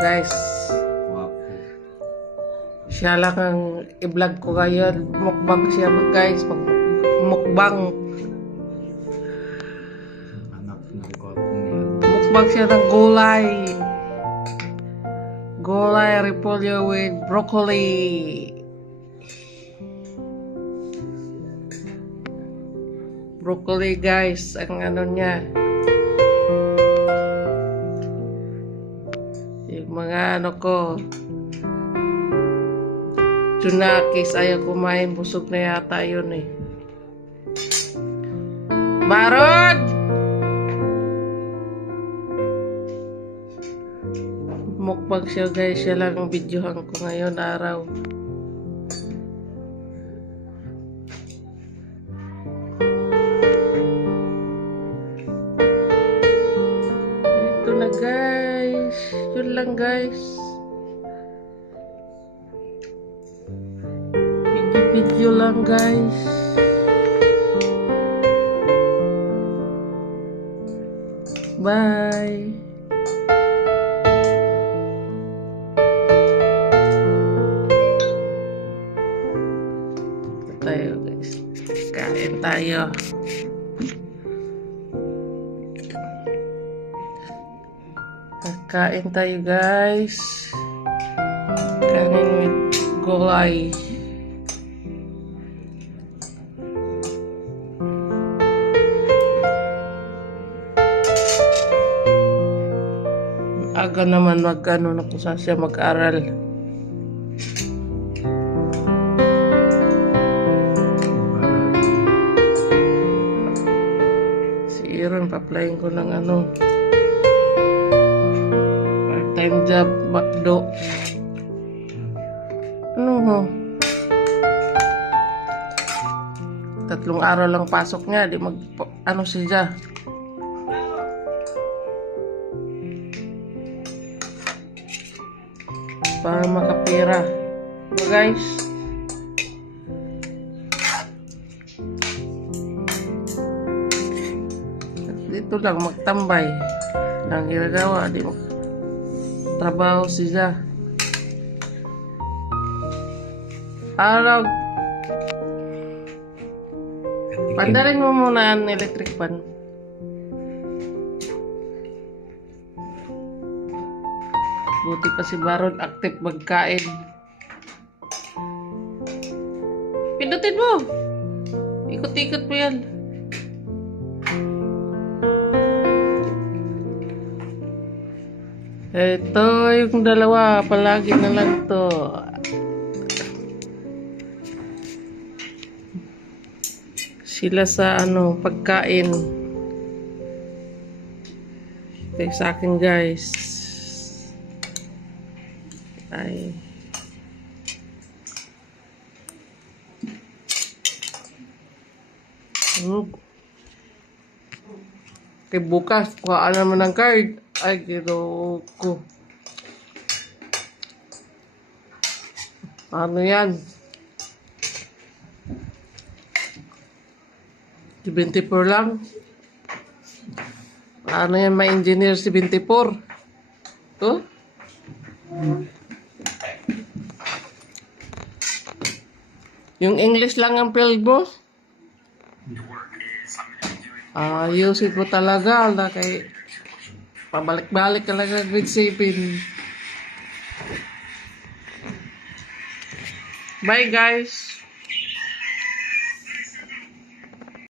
guys. Siya lang ang i-vlog ko ngayon. Mukbang siya guys. Mukbang. Mukbang siya ng gulay. Gulay repolyo with broccoli. Broccoli guys, ang ano niya. Yung mga ano ko. Tsunakis, ayaw kumain. Busog na yata yun eh. Barod! Mukbang siya guys, siya lang ang videohan ko ngayon araw. Yun lang guys. Video-video lang guys. Bye. Tayo guys. Kain tayo. Kain tayo guys. Kanin with gulay. Aga naman mag ano na saan siya mag-aral. Aaron, pa-applying ko ng ano. Part-time job, McDo. Ano ho? Tatlong araw lang pasok niya, di mag, ano siya. Para makapira. So guys, dito lang magtambay lang ginagawa di mo trabaho siya araw. Pandalin mo muna ang electric fan. Buti pa si Baron active magkain. Pindutin mo. Ikot-ikot mo yan Ito yung dalawa, palagi na lang to. Sila sa ano, pagkain. Ito yung sa akin guys. Ay. Kay bukas, kuhaan naman ng card. Ay, ko. Ano yan? 24 lang. Ano yan, may engineer 74? To? Yung English lang ang field mo? Ayusin mo talaga kay pabalik-balik ka lang ng grade 7. Bye guys!